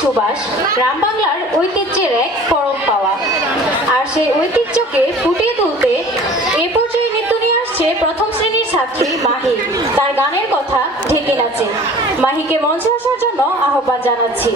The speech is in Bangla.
সুবাস গ্রাম বাংলার ঐতিহ্যের এক পরম পাওয়া। আর সেই ঐতিহ্যকে ফুটিয়ে তুলতে এ পর্যায়ে নৃত্য নিয়ে আসছে প্রথম শ্রেণীর ছাত্রী মাহি। তার গানের কথা ঢেকে নাচে। মাহিকে মঞ্চে আসার জন্য আহ্বান জানাচ্ছি।